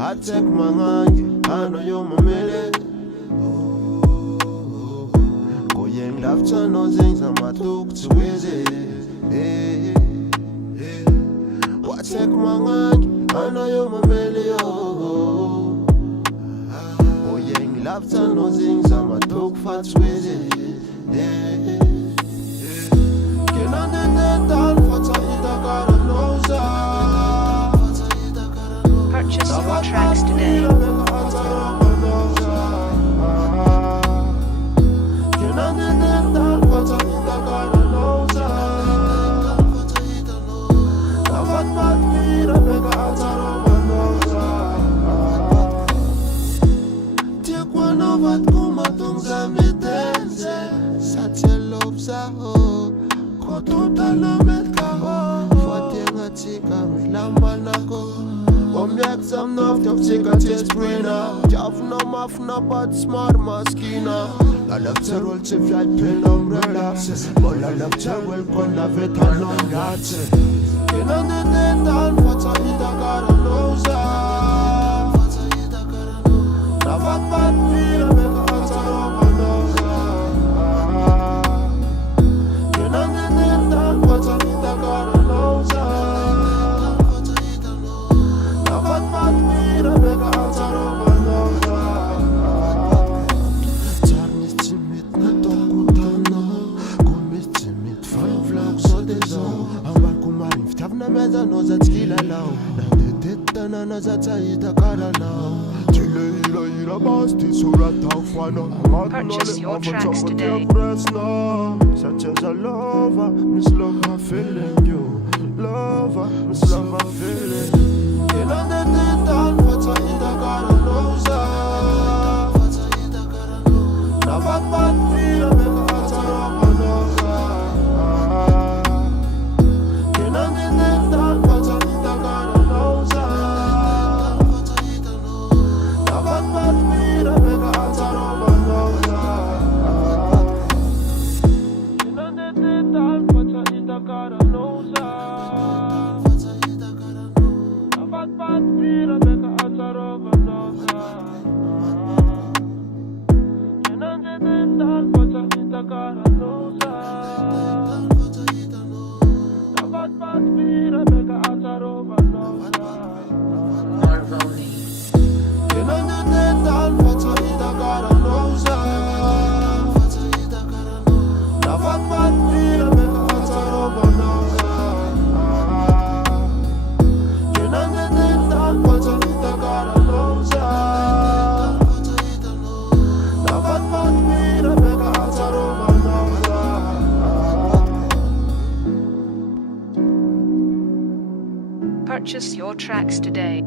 I take my hand, I know you're my minute. Go young laughter, no things I'm a talk too easy. I take my hand, I know you're my million. Go young laughter, no things I'm a talk fat too easy. Can I get down for Tahita Caranosa? Purchase your tracks today. Take one of what come out on the dance. Such a love, so go to the limit. For the chica with Lamanaco. Om jak za mną wciąż cię spłyna. Dziawna mafna pod smart maskina. La lepce rolce w jaj pilną relację. Bo la lepce welkon na wytaną gacę. Kina nie dan faca i ta karanoza. Na wat mira meka acarowa noza. Kina nie dan faca i ta karanoza. Purchase your tracks today. Such as a lover, miss love my feeling you. Lover, miss love my feeling. Can I get it down for Tahita Caranosa? Now what bad feel make a Acaroba nosa? Can I get it down for Tahita Caranosa? Now what bad feel make a Acaroba nosa? Can I get it down for Tahita Caranosa? Bad feel make a Acaroba nosa. Can I get it down for Tahita Caranosa? Bad feel make a Acaroba nosa. Can I get it down for Tahita Caranosa? Bad feel make a Acaroba nosa. Can I get it down for Tahita Caranosa? Bad feel make a Acaroba nosa. Purchase your tracks today.